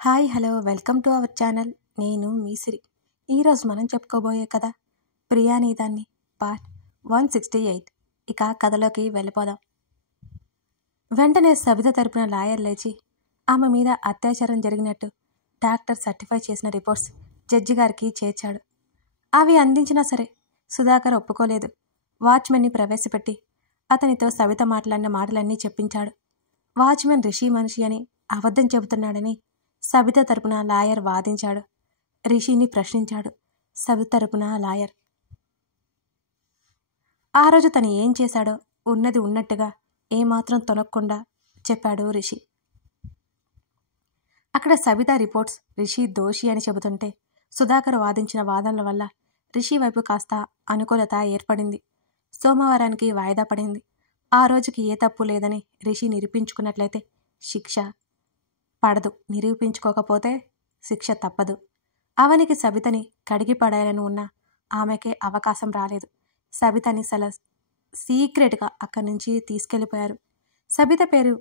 Hi hello welcome to our channel. నేను మీ సిరి. ఈరోజు మనం చెప్పుకోబోయే కథ ప్రియానీదాన్ని పార్ట్ 168. ఇక కథలోకి వెళ్ళిపోదాం. వెంటనే సబిత తరపున లాయర్ లేచి ఆమె మీద అత్యాచారం జరిగినట్టు డాక్టర్ సర్టిఫై చేసిన రిపోర్ట్స్ జడ్జి గారికి చేర్చాడు. అవి అందించినా సరే సుధాకర్ ఒప్పుకోలేదు. వాచ్మెన్ని ప్రవేశపెట్టి అతనితో సబిత మాట్లాడిన మాటలన్నీ చెప్పించాడు. వాచ్మెన్ రిషి మనిషి అని అబద్ధం చెబుతున్నాడని సబిత తరపున లాయర్ వాదించాడు. రిషిని ప్రశ్నించాడు సబిత తరపున లాయర్. ఆ రోజు తను ఏం చేశాడో ఉన్నది ఉన్నట్టుగా ఏమాత్రం తొనక్కుండా చెప్పాడు రిషి. అక్కడ సబిత రిపోర్ట్స్ రిషి దోషి అని చెబుతుంటే సుధాకర్ వాదించిన వాదనల వల్ల రిషి వైపు కాస్త అనుకూలత ఏర్పడింది. సోమవారానికి వాయిదా పడింది. ఆ రోజుకి ఏ తప్పు లేదని రిషి నిరూపించుకున్నట్లయితే శిక్ష పడదు, నిరూపించుకోకపోతే శిక్ష తప్పదు. అవనికి సబితని కడిగి పడేయాలని ఉన్నా ఆమెకే అవకాశం రాలేదు. సబితని సీక్రెట్గా అక్కడి నుంచి తీసుకెళ్ళిపోయారు. సబిత పేరు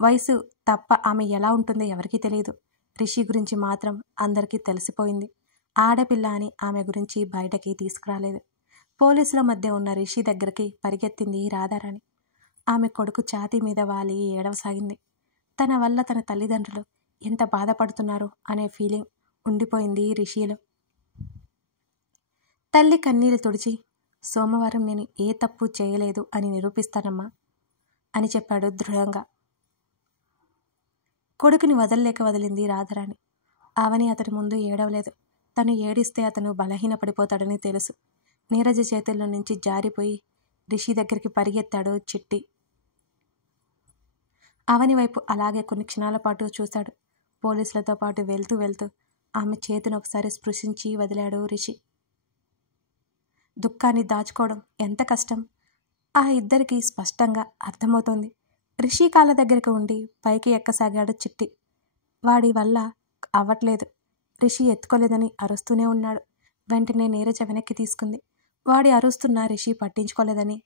వయసు తప్ప ఆమె ఎలా ఉంటుందో ఎవరికీ తెలియదు. రిషి గురించి మాత్రం అందరికీ తెలిసిపోయింది. ఆడపిల్ల అని ఆమె గురించి బయటకి తీసుకురాలేదు. పోలీసుల మధ్య ఉన్న రిషి దగ్గరికి పరిగెత్తింది రాధారాణి. ఆమె కొడుకు ఛాతీ మీద వాలి ఏడవసాగింది. తన వల్ల తన తల్లిదండ్రులు ఎంత బాధపడుతున్నారో అనే ఫీలింగ్ ఉండిపోయింది రిషిలో. తల్లి కన్నీరు తుడిచి, సోమవారం నేను ఏ తప్పు చేయలేదు అని నిరూపిస్తానమ్మా అని చెప్పాడు దృఢంగా. కొడుకుని వదలలేక వదిలింది రాధారాణి. అవని అతని ముందు ఏడవలేదు. తను ఏడిస్తే అతను బలహీనపడిపోతాడని తెలుసు. నీరజ చేతుల్లో నుంచి జారిపోయి రిషి దగ్గరికి పరిగెత్తాడు చిట్టి. అవని వైపు అలాగే కొన్ని క్షణాల పాటు చూశాడు. పోలీసులతో పాటు వెళ్తూ వెళ్తూ ఆమె చేతిని ఒకసారి స్పృశించి వదిలాడు రిషి. దుఃఖాన్ని దాచుకోవడం ఎంత కష్టం ఆ ఇద్దరికి స్పష్టంగా అర్థమవుతోంది. రిషి కాళ్ళ దగ్గరికి ఉండి పైకి ఎక్కసాగాడు చిట్టి. వాడి వల్ల అవ్వట్లేదు. రిషి ఎత్తుకోలేదని అరుస్తూనే ఉన్నాడు. వెంటనే నీరజ వెనక్కి తీసుకుంది. వాడి అరుస్తున్నా రిషి పట్టించుకోలేదని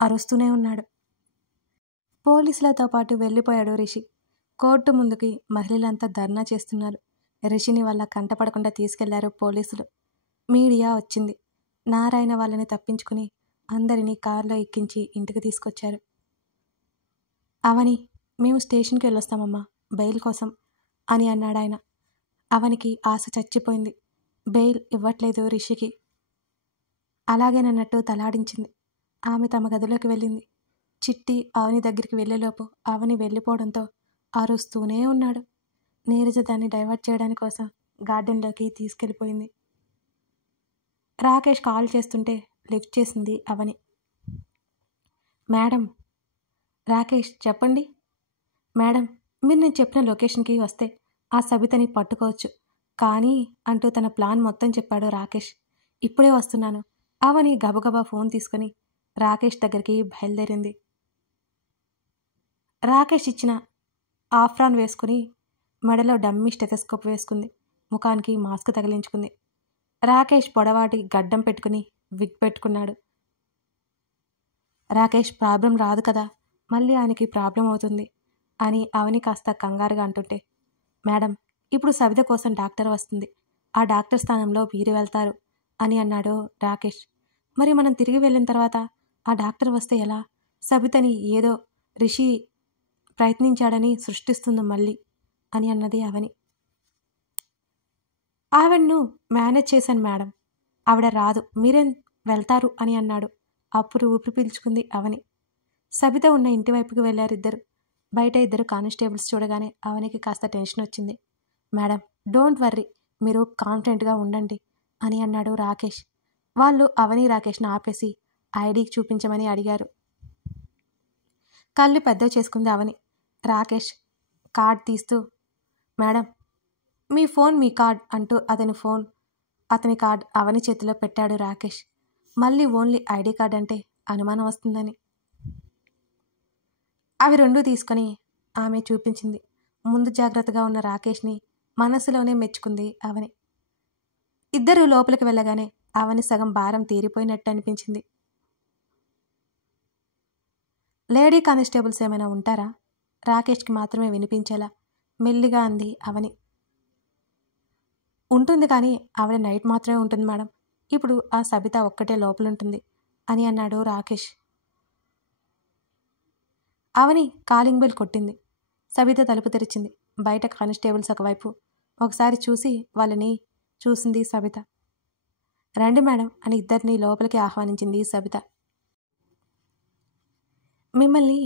అరుస్తూనే ఉన్నాడు. పోలీసులతో పాటు వెళ్ళిపోయాడు రిషి. కోర్టు ముందుకి మహిళలంతా ధర్నా చేస్తున్నారు. రిషిని వాళ్ళ కంటపడకుండా తీసుకెళ్లారు పోలీసులు. మీడియా వచ్చింది. నారాయణ వాళ్ళని తప్పించుకుని అందరినీ కారులో ఎక్కించి ఇంటికి తీసుకొచ్చారు. అవని, మేము స్టేషన్కి వెళ్ళొస్తామమ్మా బెయిల్ కోసం అని అన్నాడాయన. అవనికి ఆశ చచ్చిపోయింది. బెయిల్ ఇవ్వట్లేదు రిషికి. అలాగేనన్నట్టు తలాడించింది. ఆమె తమ గదిలోకి వెళ్ళింది. చిట్టి అవని దగ్గరికి వెళ్ళేలోపు అవని వెళ్ళిపోవడంతో అరుస్తూనే ఉన్నాడు. నీరజ దాన్ని డైవర్ట్ చేయడానికి కోసం గార్డెన్లోకి తీసుకెళ్ళిపోయింది. రాకేష్ కాల్ చేస్తుంటే లిఫ్ట్ చేసింది అవని. మేడం. రాకేష్ చెప్పండి. మేడం, మీరు నేను చెప్పిన లొకేషన్కి వస్తే ఆ సబితని పట్టుకోవచ్చు కానీ అంటూ తన ప్లాన్ మొత్తం చెప్పాడు రాకేష్. ఇప్పుడే వస్తున్నాను. అవని గబగబా ఫోన్ తీసుకుని రాకేష్ దగ్గరికి బయలుదేరింది. రాకేష్ ఇచ్చిన ఆఫ్రాన్ వేసుకుని మెడలో డమ్మీ స్టెథోస్కోప్ వేసుకుంది. ముఖానికి మాస్క్ తగిలించుకుంది. రాకేష్ పొడవాటి గడ్డం పెట్టుకుని విగ్ పెట్టుకున్నాడు. రాకేష్ ప్రాబ్లం రాదు కదా, మళ్ళీ ఆయనకి ప్రాబ్లం అవుతుంది అని అవని కాస్త కంగారుగా అంటుంటే, మేడం, ఇప్పుడు సబిత కోసం డాక్టర్ వస్తుంది. ఆ డాక్టర్ స్థానంలో మీరు వెళ్తారు అని అన్నాడు రాకేష్. మరి మనం తిరిగి వెళ్ళిన తర్వాత ఆ డాక్టర్ వస్తే ఎలా? సబితని ఏదో రిషి ప్రయత్నించాడని సృష్టిస్తుంది మళ్ళీ అని అన్నది అవని. ఆవిడను మేనేజ్ చేశాను మేడం, ఆవిడ రాదు, మీరేం వెళ్తారు అని అన్నాడు. అప్పుడు ఊపిరి పీల్చుకుంది అవని. సబిత ఉన్న ఇంటి వైపుకి వెళ్ళారిద్దరు. బయట ఇద్దరు కానిస్టేబుల్స్ చూడగానే అవనికి కాస్త టెన్షన్ వచ్చింది. మేడం, డోంట్ వర్రీ, మీరు కాన్ఫిడెంట్గా ఉండండి అని అన్నాడు రాకేష్. వాళ్ళు అవని రాకేష్ను ఆపేసి ఐడీకి చూపించమని అడిగారు. కళ్ళు పెద్దవి చేసుకుంది అవని. రాకేష్ కార్డ్ తీస్తూ, మేడం మీ ఫోన్ మీ కార్డ్ అంటూ అతని కార్డ్ అవని చేతిలో పెట్టాడు రాకేష్. మళ్ళీ ఓన్లీ ఐడి కార్డ్ అంటే అనుమానం వస్తుందని అవి రెండూ తీసుకొని ఆమె చూపించింది. ముందు జాగ్రత్తగా ఉన్న రాకేష్ని మనసులోనే మెచ్చుకుంది అవని. ఇద్దరు లోపలికి వెళ్ళగానే అవని సగం భారం తీరిపోయినట్టు అనిపించింది. లేడీ కానిస్టేబుల్స్ ఏమైనా ఉంటారా? రాకేష్కి మాత్రమే వినిపించేలా మెల్లిగా అంది అవని. ఉంటుంది కానీ ఆవిడ నైట్ మాత్రమే ఉంటుంది మేడం. ఇప్పుడు ఆ సబిత ఒక్కటే లోపలుంటుంది అని అన్నాడు రాకేష్. అవని కాలింగ్ బెల్ కొట్టింది. సబిత తలుపు తెరిచింది. బయట కానిస్టేబుల్స్ ఒకవైపు ఒకసారి చూసి వాళ్ళని చూసింది సబిత. రండి మేడం అని ఇద్దరిని లోపలికి ఆహ్వానించింది సబిత. మిమ్మల్ని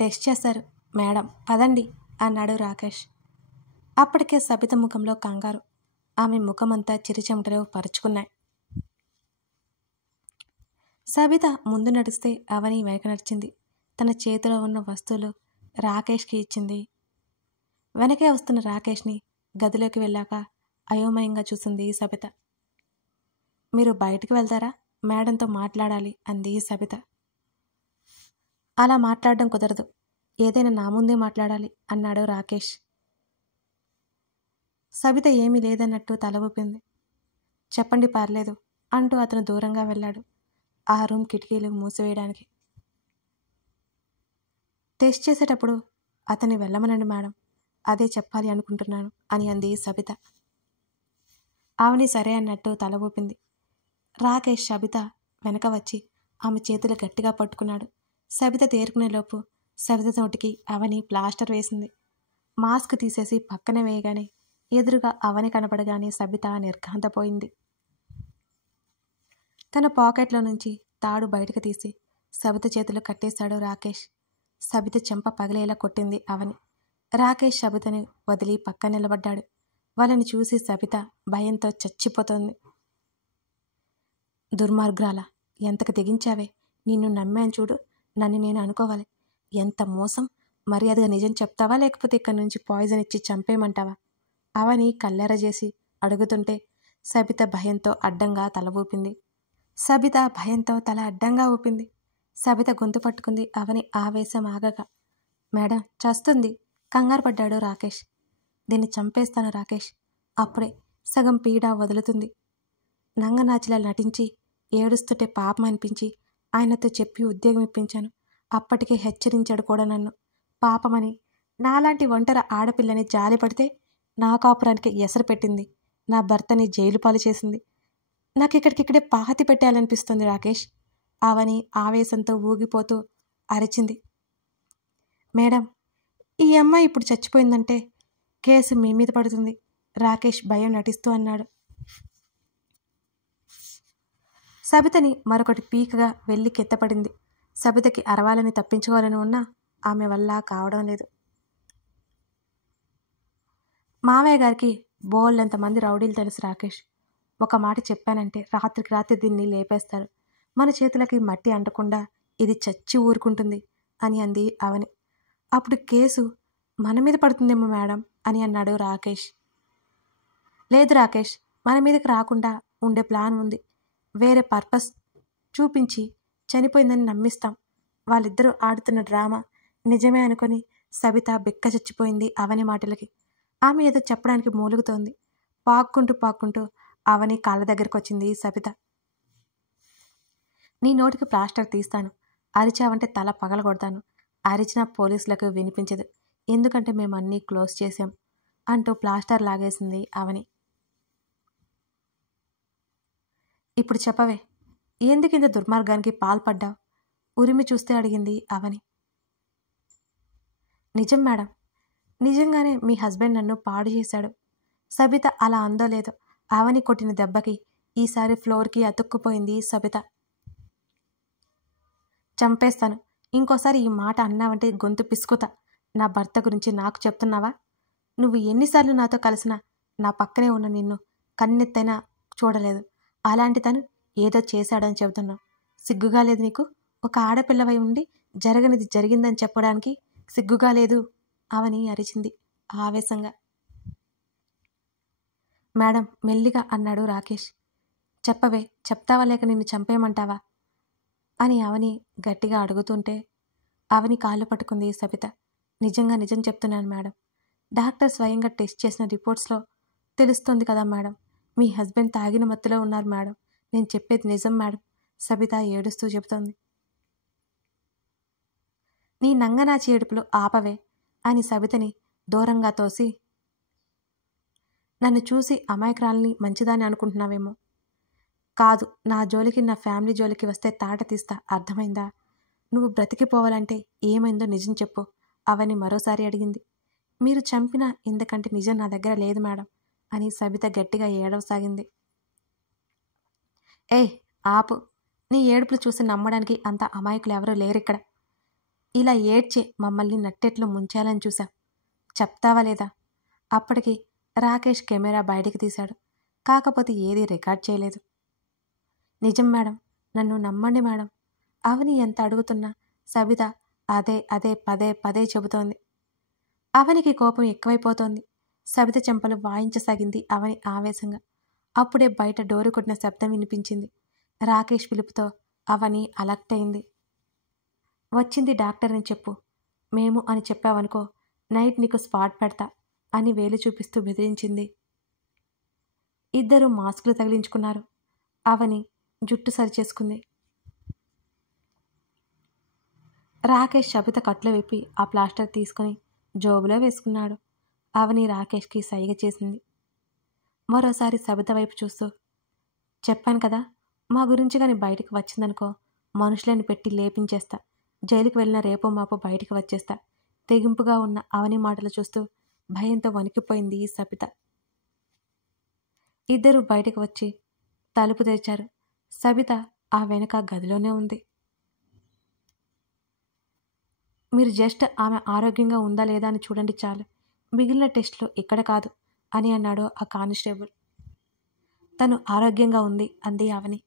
టెస్ట్ చేశారు మేడం, పదండి అన్నాడు రాకేష్. అప్పటికే సబిత ముఖంలో కంగారు. ఆమె ముఖమంతా చిరుచెమటలు పరుచుకున్నాయి. సబిత ముందు నడిస్తే అవని వెనక నడిచింది. తన చేతిలో ఉన్న వస్తువులు రాకేష్కి ఇచ్చింది. వెనకే వస్తున్న రాకేష్ని గదిలోకి వెళ్ళాక అయోమయంగా చూసింది సబిత. మీరు బయటికి వెళ్తారా? మేడంతో మాట్లాడాలి అంది సబిత. అలా మాట్లాడడం కుదరదు, ఏదైనా నా ముందే మాట్లాడాలి అన్నాడు రాకేష్. సబిత ఏమీ లేదన్నట్టు తల ఊపింది. చెప్పండి పర్లేదు అంటూ అతను దూరంగా వెళ్ళాడు ఆ రూమ్ కిటికీలు మూసివేయడానికి. టెస్ట్ చేసేటప్పుడు అతన్ని వెళ్ళమనండి మేడం, అదే చెప్పాలి అనుకుంటున్నాను అని అంది సబిత. ఆవిని సరే అన్నట్టు తల ఊపింది. రాకేష్ సబిత వెనక వచ్చి ఆమె చేతులు గట్టిగా పట్టుకున్నాడు. సబిత తేరుకునేలోపు సబిత నోటికి అవని ప్లాస్టర్ వేసింది. మాస్క్ తీసేసి పక్కన వేయగానే ఎదురుగా అవని కనపడగానే సబిత నిర్ఘాంతపోయింది. తన పాకెట్లో నుంచి తాడు బయటకు తీసి సబిత చేతులు కట్టేశాడు రాకేష్. సబిత చెంప పగిలేలా కొట్టింది అవని. రాకేష్ సబితని వదిలి పక్క నిలబడ్డాడు. వాళ్ళని చూసి సబిత భయంతో చచ్చిపోతోంది. దుర్మార్గురాలా, ఎంతకు తెగించావే, నిన్ను నమ్మాను చూడు, నన్ను నేను అనుకోవాలి. ఎంత మోసం! మర్యాదగా నిజం చెప్తావా లేకపోతే ఇక్కడి నుంచి పాయిజన్ ఇచ్చి చంపేయమంటావా? అవని కల్లెరజేసి అడుగుతుంటే సబిత భయంతో అడ్డంగా తల ఊపింది. సబిత గొంతు పట్టుకుంది అవని ఆవేశం ఆగక. మేడం చస్తుంది, కంగారు పడ్డాడు రాకేష్. దీన్ని చంపేస్తాను రాకేష్, అప్పుడే సగం పీడ వదులుతుంది. నంగనాచిలా నటించి ఏడుస్తుంటే పాపం అనిపించి ఆయనతో చెప్పి ఉద్యోగం ఇప్పించాను. అప్పటికే హెచ్చరించాడు కూడా నన్ను పాపమని. నాలాంటి ఒంటరి ఆడపిల్లని జాలి పడితే నా కాపురానికి ఎసరు పెట్టింది. నా భర్తని జైలు పాలు చేసింది. నాకు ఇక్కడికిక్కడే పాతి పెట్టాలనిపిస్తుంది రాకేష్, అవని ఆవేశంతో ఊగిపోతూ అరిచింది. మేడం, ఈ అమ్మాయి ఇప్పుడు చచ్చిపోయిందంటే కేసు మీ మీద పడుతుంది, రాకేష్ భయం నటిస్తూ అన్నాడు. సబితని మరొకటి పీకగా వెళ్ళి కెత్తపడింది. సబితకి అరవాలని తప్పించుకోవాలని ఉన్నా ఆమె వల్ల కావడం లేదు. మావయ్య గారికి బోళ్ళెంతమంది రౌడీలు తెలుసు రాకేష్. ఒక మాట చెప్పానంటే రాత్రికి రాత్రి దీన్ని లేపేస్తారు. మన చేతులకి మట్టి అంటకుండా ఇది చచ్చి ఊరుకుంటుంది అని అంది అవని. అప్పుడు కేసు మన మీద పడుతుందేమో మేడం అని అన్నాడు రాకేష్. లేదు రాకేష్, మన మీదకి రాకుండా ఉండే ప్లాన్ ఉంది. వేరే పర్పస్ చూపించి చనిపోయిందని నమ్మిస్తాం. వాళ్ళిద్దరూ ఆడుతున్న డ్రామా నిజమే అనుకొని సబిత బిక్క చచ్చిపోయింది అవని మాటలకి. ఆమె ఏదో చెప్పడానికి మూలుగుతోంది. పాక్కుంటూ అవని కాళ్ళ దగ్గరకు వచ్చింది సబిత. నీ నోటికి ప్లాస్టర్ తీస్తాను, అరిచావంటే తల పగలగొడతాను. అరిచిన పోలీసులకు వినిపించదు, ఎందుకంటే మేము అన్నీ క్లోజ్ చేశాం అంటూ ప్లాస్టర్ లాగేసింది అవని. ఇప్పుడు చెప్పవే, ఎందుకు ఇంత దుర్మార్గానికి పాల్పడ్డావు? ఉరిమి చూస్తే అడిగింది అవని. నిజం మేడం, నిజంగానే మీ హస్బెండ్ నన్ను పాడు చేశాడు. సబిత అలా అందో లేదో అవని కొట్టిన దెబ్బకి ఈసారి ఫ్లోర్కి అతుక్కుపోయింది సబిత. చంపేస్తాను, ఇంకోసారి ఈ మాట అన్నావంటే గొంతు పిసుకుతా. నా భర్త గురించి నాకు చెప్తున్నావా? నువ్వు ఎన్నిసార్లు నాతో కలిసినా నా పక్కనే ఉన్న నిన్ను కన్నెత్తైనా చూడలేదు. అలాంటి తను ఏదో చేశాడని చెబుతున్నావు. సిగ్గుగా లేదు నీకు? ఒక ఆడపిల్లవై ఉండి జరగనిది జరిగిందని చెప్పడానికి సిగ్గుగా లేదు అవని అరిచింది ఆవేశంగా. మేడం మెల్లిగా అన్నాడు రాకేష్. చెప్పవే, చెప్తావా లేక నిన్ను చంపేయమంటావా అని అవని గట్టిగా అడుగుతుంటే అవని కాళ్ళు పట్టుకుంది సబిత. నిజం చెప్తున్నాను మేడం. డాక్టర్ స్వయంగా టెస్ట్ చేసిన రిపోర్ట్స్లో తెలుస్తుంది కదా మేడం, మీ హస్బెండ్ తాగిన మత్తులో ఉన్నారు మేడం. నేను చెప్పేది నిజం మేడం, సబిత ఏడుస్తూ చెబుతోంది. నీ నంగనాచి ఏడుపులు ఆపవే అని సబితని దూరంగా తోసి, నన్ను చూసి అమాయకురాల్ని మంచిదాన్ని అనుకుంటున్నావేమో. కాదు, నా జోలికి, నా ఫ్యామిలీ జోలికి వస్తే తాట తీస్తా, అర్థమైందా? నువ్వు బ్రతికిపోవాలంటే ఏమైందో నిజం చెప్పు అవని మరోసారి అడిగింది. మీరు చంపిన ఇంతకంటే నిజం నా దగ్గర లేదు మేడం అని సబిత గట్టిగా ఏడవసాగింది. ఏయ్ ఆపు, నీ ఏడుపులు చూసి నమ్మడానికి అంత అమాయకులు ఎవరూ లేరిక్కడ. ఇలా ఏడ్చి మమ్మల్ని నట్టెట్లు ముంచాలని చూశాం, చెప్తావా లేదా? అప్పటికి రాకేష్ కెమెరా బయటికి తీశాడు, కాకపోతే ఏదీ రికార్డ్ చేయలేదు. నిజం మేడం, నన్ను నమ్మండి మేడం. అవని ఎంత అడుగుతున్నా సబిత అదే అదే పదే పదే చెబుతోంది. అవనికి కోపం ఎక్కువైపోతోంది. సబిత చెంపలు వాయించసాగింది అవని ఆవేశంగా. అప్పుడే బయట డోరు కొట్టిన శబ్దం వినిపించింది. రాకేష్ పిలుపుతో అవని అలర్ట్ అయింది. వచ్చింది డాక్టర్ అని చెప్పు, మేము అని చెప్పావనుకో నైట్ నీకు స్పాట్ పెడతా అని వేలు చూపిస్తూ బెదిరించింది. ఇద్దరూ మాస్కులు తగిలించుకున్నారు. అవని జుట్టు సరిచేసుకుంది. రాకేష్ సబిత కట్లు విప్పి ఆ ప్లాస్టర్ తీసుకుని జోబులో వేసుకున్నాడు. అవని రాకేష్కి సైగ చేసింది. మరోసారి సబిత వైపు చూస్తూ, చెప్పాను కదా, మా గురించి కానీ బయటికి వచ్చిందనుకో మనుషులను పెట్టి లేపించేస్తా, జైలుకి వెళ్ళిన రేపో మాపో బయటికి వచ్చేస్తా. తెగింపుగా ఉన్న అవని మాటలు చూస్తూ భయంతో వణికిపోయింది సబిత. ఇద్దరూ బయటకు వచ్చి తలుపు తెరిచారు. సబిత ఆ వెనుక గదిలోనే ఉంది. మీరు జస్ట్ ఆమె ఆరోగ్యంగా ఉందా లేదా అని చూడండి చాలు, మిగిలిన టెస్టులు ఇక్కడ కాదు అని అన్నాడు ఆ కానిస్టేబుల్. తను ఆరోగ్యంగా ఉంది అంది అవని.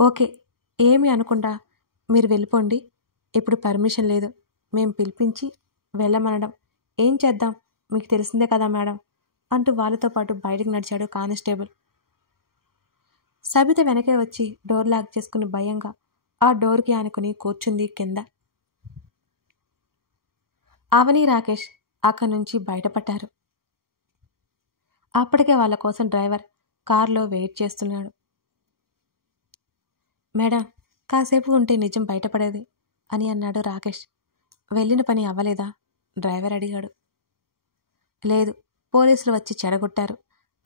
ఓకే, ఏమీ అనకుండా మీరు వెళ్ళిపోండి, ఇప్పుడు పర్మిషన్ లేదు, మేం పిలిపించి వెళ్ళమనడం. ఏం చేద్దాం, మీకు తెలిసిందే కదా మేడం అంటూ వాళ్ళతో పాటు బయటకు నడిచాడు కానిస్టేబుల్. సబిత వెనకే వచ్చి డోర్ లాక్ చేసుకుని భయంగా ఆ డోర్కి ఆనుకుని కూర్చుంది కింద. అవని రాకేష్ అక్కడి నుంచి బయటపడ్డారు. అప్పటికే వాళ్ళ కోసం డ్రైవర్ కారులో వెయిట్ చేస్తున్నాడు. మేడం, కాసేపు ఉంటే నిజం బయటపడేది అని అన్నాడు రాకేష్. వెళ్ళిన పని అవ్వలేదా? డ్రైవర్ అడిగాడు. లేదు, పోలీసులు వచ్చి చెడగొట్టారు,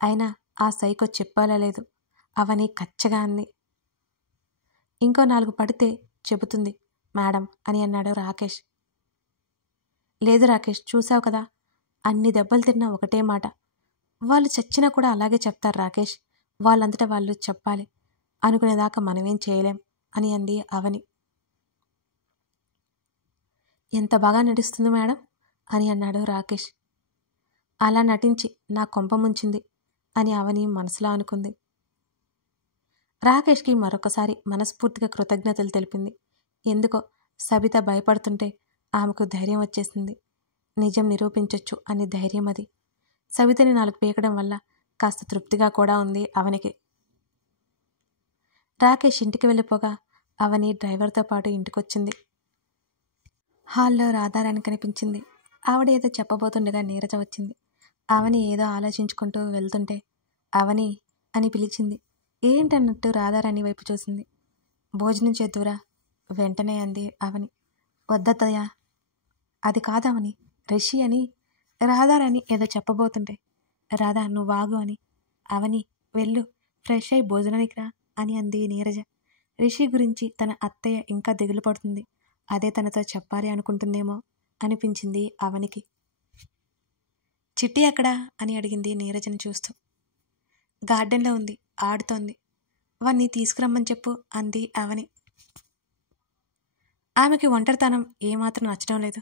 అయినా ఆ సైకో చెప్పాలా లేదు అవని కచ్చగా అంది. ఇంకో 4 పడితే చెబుతుంది మేడం అని అన్నాడు రాకేష్. లేదు రాకేష్, చూసావు కదా, అన్ని దెబ్బలు తిన్నా ఒకటే మాట, వాళ్ళు చచ్చినా కూడా అలాగే చెప్తారు రాకేష్, వాళ్ళంతటా వాళ్ళు చెప్పాలి, అనుకునేదాకా మనమేం చేయలేం అని అంది అవని. ఎంత బాగా నటిస్తుంది మేడం అని అన్నాడు రాకేష్. అలా నటించి నా కొంప ముంచింది అని అవని మనసులో అనుకుంది. రాకేష్కి మరొకసారి మనస్ఫూర్తిగా కృతజ్ఞతలు తెలిపింది. ఎందుకో సబిత భయపడుతుంటే ఆమెకు ధైర్యం వచ్చేసింది. నిజం నిరూపించొచ్చు అని ధైర్యం అది. సబితని 4 పీకడం వల్ల కాస్త తృప్తిగా కూడా ఉంది అవనికి. రాకేష్ ఇంటికి వెళ్ళిపోగా అవని డ్రైవర్తో పాటు ఇంటికొచ్చింది. హాల్లో రాధారాణి కనిపించింది. ఆవిడ ఏదో చెప్పబోతుండగా నీరజ వచ్చింది. అవని ఏదో ఆలోచించుకుంటూ వెళ్తుంటే అవని అని పిలిచింది. ఏంటన్నట్టు రాధారాణి వైపు చూసింది. భోజనం చేద్దురా వెంటనే అంది అవని. వద్దత్తయ్యా. అది కాదవని, రిషి అని రాధారాణి ఏదో చెప్పబోతుంటే రాధా నువ్వాగు అని, అవని వెళ్ళు ఫ్రెష్ అయి భోజనానికి రా అని అంది నీరజ. రిషి గురించి తన అత్తయ్య ఇంకా దిగులు పడుతుంది, అదే తనతో చెప్పాలి అనుకుంటుందేమో అనిపించింది అవనికి. చిట్టి ఎక్కడా అని అడిగింది నీరజని చూస్తూ. గార్డెన్లో ఉంది, ఆడుతోంది, వాణ్ణి తీసుకురమ్మని చెప్పు అంది అవని. ఆమెకి ఒంటరితనం ఏమాత్రం నచ్చడం లేదు.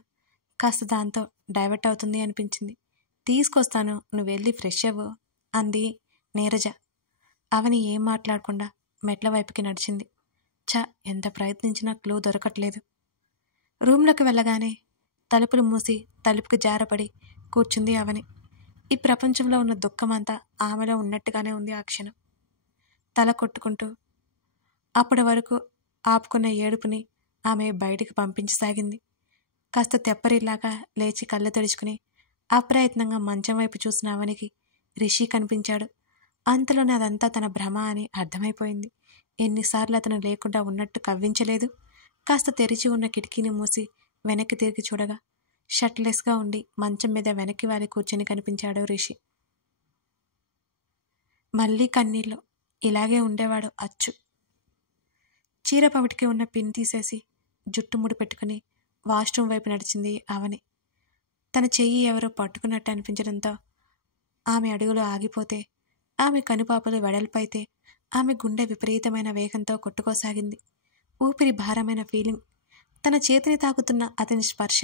కాస్త దాంతో డైవర్ట్ అవుతుంది అనిపించింది. తీసుకొస్తాను, నువ్వు వెళ్ళి ఫ్రెష్ అవ్వు అంది నీరజ. అవని ఏం మాట్లాడకుండా మెట్ల వైపుకి నడిచింది. ఎంత ప్రయత్నించినా క్లూ దొరకట్లేదు. రూమ్లోకి వెళ్ళగానే తలుపులు మూసి తలుపుకి జారపడి కూర్చుంది అవని. ఈ ప్రపంచంలో ఉన్న దుఃఖమంతా ఆమెలో ఉన్నట్టుగానే ఉంది ఆ క్షణం. తల కొట్టుకుంటూ అప్పటి వరకు ఆపుకున్న ఏడుపుని ఆమె బయటికి పంపించసాగింది. కాస్త తెప్పరిల్లాగా లేచి కళ్ళు తెరుచుకుని అప్రయత్నంగా మంచం వైపు చూసిన అవనికి రిషి కనిపించాడు. అంతలోనే అదంతా తన భ్రమ అని అర్థమైపోయింది. ఎన్నిసార్లు అతను లేకుండా ఉన్నట్టు కవ్వించలేదు. కాస్త తెరిచి ఉన్న కిటికీని మూసి వెనక్కి తిరిగి చూడగా షర్ట్లెస్గా ఉండి మంచం మీద వెనక్కి వాలి కూర్చొని కనిపించాడు రిషి. మళ్ళీ కన్నీళ్ళు. ఇలాగే ఉండేవాడు అచ్చు. చీర పవిటికి ఉన్న పిన్ తీసేసి జుట్టు ముడి పెట్టుకుని వాష్రూమ్ వైపు నడిచింది అవని. తన చెయ్యి ఎవరో పట్టుకున్నట్టు అనిపించడంతో ఆమె అడుగులు ఆగిపోతే, ఆమె కనుపాపలు వెడల్పైతే ఆమె గుండె విపరీతమైన వేగంతో కొట్టుకోసాగింది. ఊపిరి భారమైన ఫీలింగ్. తన చేతిని తాకుతున్న అతని స్పర్శ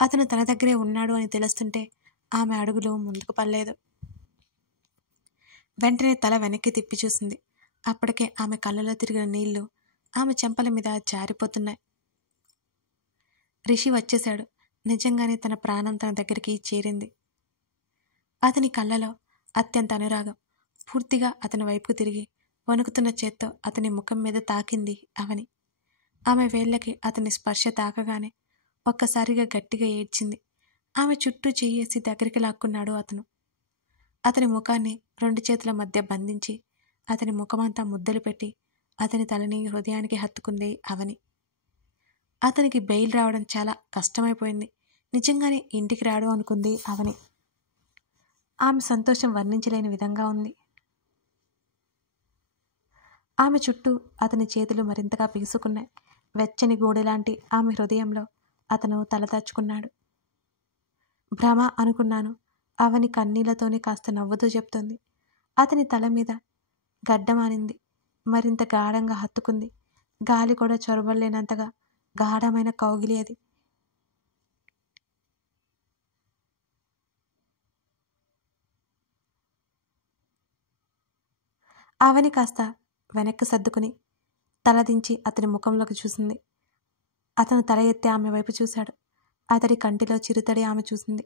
అతను తన దగ్గరే ఉన్నాడు అని తెలుస్తుంటే ఆమె అడుగులు ముందుకు పడలేదు. వెంటనే తల వెనక్కి తిప్పి చూసింది. అప్పటికే ఆమె కళ్ళలో తిరిగిన నీళ్లు ఆమె చెంపల మీద జారిపోతున్నాయి. రిషి వచ్చేశాడు. నిజంగానే తన ప్రాణం తన దగ్గరికి చేరింది. అతని కళ్ళలో అత్యంత అనురాగం. పూర్తిగా అతని వైపుకు తిరిగి వణుకుతున్న చేత్తో అతని ముఖం మీద తాకింది అవని. ఆమె వేళ్లకి అతని స్పర్శ తాకగానే ఒక్కసారిగా గట్టిగా ఏడ్చింది. ఆమె చుట్టూ చెయ్యేసి దగ్గరికి లాక్కున్నాడు అతను. అతని ముఖాన్ని 2 చేతుల మధ్య బంధించి అతని ముఖమంతా ముద్దలు పెట్టి అతని తలని హృదయానికి హత్తుకుంది అవని. అతనికి బెయిల్ రావడం చాలా కష్టమైపోయింది. నిజంగానే ఇంటికి రాడు అనుకుంది అవని. ఆమె సంతోషం వర్ణించలేని విధంగా ఉంది. ఆమె చుట్టూ అతని చేతులు మరింతగా బిగుసుకున్నాయి. వెచ్చని గూడెలాంటి ఆమె హృదయంలో అతను తలదాచుకున్నాడు. భ్రమ అనుకున్నాను. అవని కన్నీళ్లతోనే కాస్త నవ్వుతూ చెప్తోంది. అతని తల మీద గడ్డమానింది. మరింత గాఢంగా హత్తుకుంది. గాలి కూడా చొరబడలేనంతగా గాఢమైన కౌగిలి అది. అవని కాస్త వెనక్కి సర్దుకుని తలదించి అతని ముఖంలోకి చూసింది. అతను తల ఎత్తి ఆమె వైపు చూశాడు. అతడి కంటిలో చిరుతడి ఆమె చూసింది.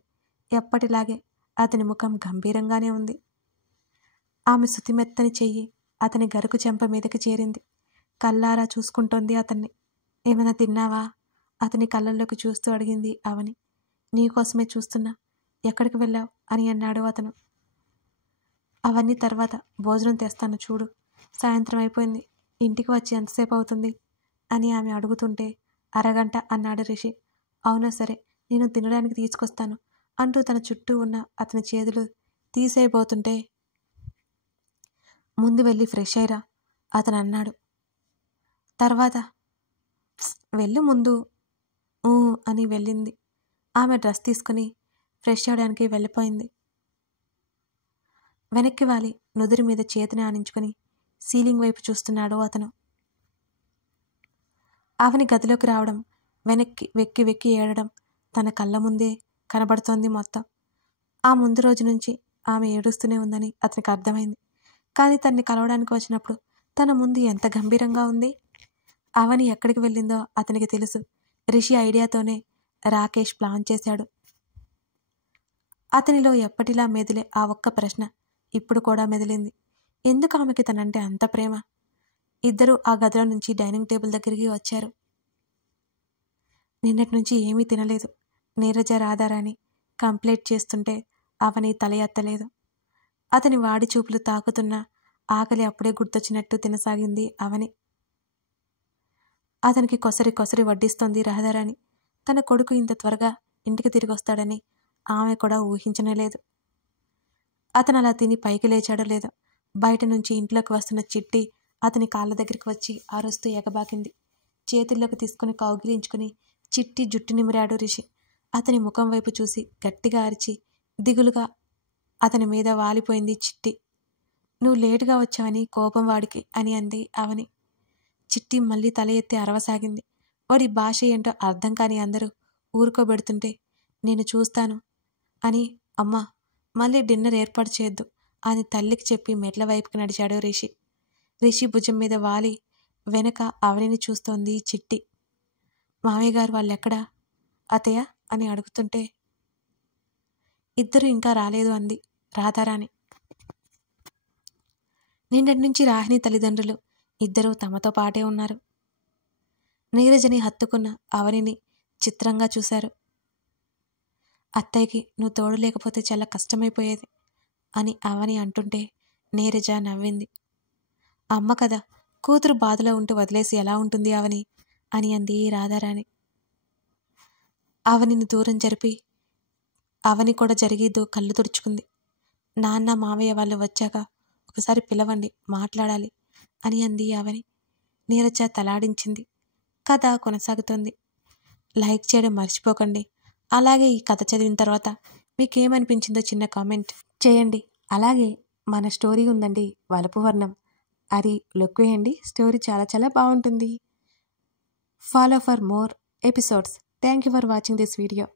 ఎప్పటిలాగే అతని ముఖం గంభీరంగానే ఉంది. ఆమె శుతిమెత్తని చెయ్యి అతని గరుకు చెంప మీదకి చేరింది. కళ్ళారా చూసుకుంటోంది అతన్ని. ఏమైనా తిన్నావా? అతని కళ్ళల్లోకి చూస్తూ అడిగింది అవని. నీకోసమే చూస్తున్నా. ఎక్కడికి వెళ్ళావు అని అన్నాడు అతను. అవన్నీ తర్వాత భోజనం తెస్తాను చూడు. సాయంత్రం అయిపోయింది. ఇంటికి వచ్చి ఎంతసేపు అవుతుంది అని ఆమె అడుగుతుంటే అరగంట అన్నాడు రిషి. అవునా సరే, నేను తినడానికి తీసుకొస్తాను అంటూ తన చుట్టూ ఉన్న అతని చేతులు తీసేయబోతుంటే ముందు వెళ్ళి ఫ్రెష్ అయ్యిరా అతను అన్నాడు. తర్వాత వెళ్ళు ముందు అని వెళ్ళింది. ఆమె డ్రెస్ తీసుకుని ఫ్రెష్ అవడానికి వెళ్ళిపోయింది. వెనక్కి వాలి నుదురు మీద చేతిని ఆనించుకుని సీలింగ్ వైపు చూస్తున్నాడు అతను. అవని గదిలోకి రావడం, వెనక్కి వెక్కి వెక్కి ఏడడం తన కళ్ళ ముందే కనబడుతోంది మొత్తం. ఆ ముందు రోజు నుంచి ఆమె ఏడుస్తూనే ఉందని అతనికి అర్థమైంది. కానీ తన్ని కలవడానికి వచ్చినప్పుడు తన ముందు ఎంత గంభీరంగా ఉంది. అవని ఎక్కడికి వెళ్ళిందో అతనికి తెలుసు. రిషి ఐడియాతోనే రాకేష్ ప్లాన్ చేశాడు. అతనిలో ఎప్పటిలా మెదిలే ఆ ఒక్క ప్రశ్న ఇప్పుడు కూడా మెదిలింది. ఎందుకు ఆమెకి తనంటే అంత ప్రేమ? ఇద్దరూ ఆ గదిలో నుంచి డైనింగ్ టేబుల్ దగ్గరికి వచ్చారు. నిన్నటి నుంచి ఏమీ తినలేదు. నీరజ రాధారాణి కంప్లైంట్ చేస్తుంటే అవని తల ఎత్తలేదు. అతని వాడి చూపులు తాకుతున్న ఆకలి అప్పుడే గుర్తొచ్చినట్టు తినసాగింది అవని. అతనికి కొసరి కొసరి వడ్డిస్తోంది రాధారాణి. తన కొడుకు ఇంత త్వరగా ఇంటికి తిరిగి వస్తాడని ఆమె కూడా ఊహించనేలేదు. అతను అలా తిని పైకి లేచాడో లేదో బయట నుంచి ఇంట్లోకి వస్తున్న చిట్టి అతని కాళ్ళ దగ్గరికి వచ్చి అరుస్తూ ఎగబాకింది. చేతుల్లోకి తీసుకుని కౌగిలించుకుని చిట్టి జుట్టు నిమిరాడు రిషి. అతని ముఖం వైపు చూసి గట్టిగా అరిచి దిగులుగా అతని మీద వాలిపోయింది చిట్టి. నువ్వు లేటుగా వచ్చావని కోపం వాడికి అని అంది అవని. చిట్టి మళ్ళీ తల ఎత్తి అరవసాగింది. వాడి భాష ఏంటో అర్థం కాని అందరూ ఊరుకోబెడుతుంటే నేను చూస్తాను అని అమ్మా మళ్ళీ డిన్నర్ ఏర్పాటు చేయొద్దు అని తల్లికి చెప్పి మెట్ల వైపుకి నడిచాడు రిషి. రిషి భుజం మీద వాలి వెనక అవనిని చూస్తోంది చిట్టి. మామయ్య గారు వాళ్ళెక్కడా అతయ్య అని అడుగుతుంటే ఇద్దరు ఇంకా రాలేదు అంది రాధారాణి. నిన్నటి నుంచి రాహిణి తల్లిదండ్రులు ఇద్దరూ తమతో పాటే ఉన్నారు. నీరజని హత్తుకున్న అవనిని చిత్రంగా చూశారు. అత్తయ్యకి నువ్వు తోడు లేకపోతే చాలా కష్టమైపోయేది అని అవని అంటుంటే నీరజ నవ్వింది. అమ్మ కదా, కూతురు బాధలో ఉంటూ వదిలేసి ఎలా ఉంటుంది అవని అని అంది రాధారాణి. అవనిని దూరం జరిపి అవని కూడా జరిగేదో కళ్ళు తుడుచుకుంది. నాన్న మావయ్య వాళ్ళు వచ్చాక ఒకసారి పిలవండి, మాట్లాడాలి అని అంది అవని. నీరజ తలాడించింది. కథ కొనసాగుతోంది. లైక్ చేయడం మర్చిపోకండి. అలాగే ఈ కథ చదివిన తర్వాత మీకేమనిపించిందో చిన్న కామెంట్ చేయండి. అలాగే మన స్టోరీ ఉందండి వలపు వర్ణం, అది లుక్ వేయండి. స్టోరీ చాలా చాలా బాగుంటుంది. Follow for more episodes. Thank you for watching this video.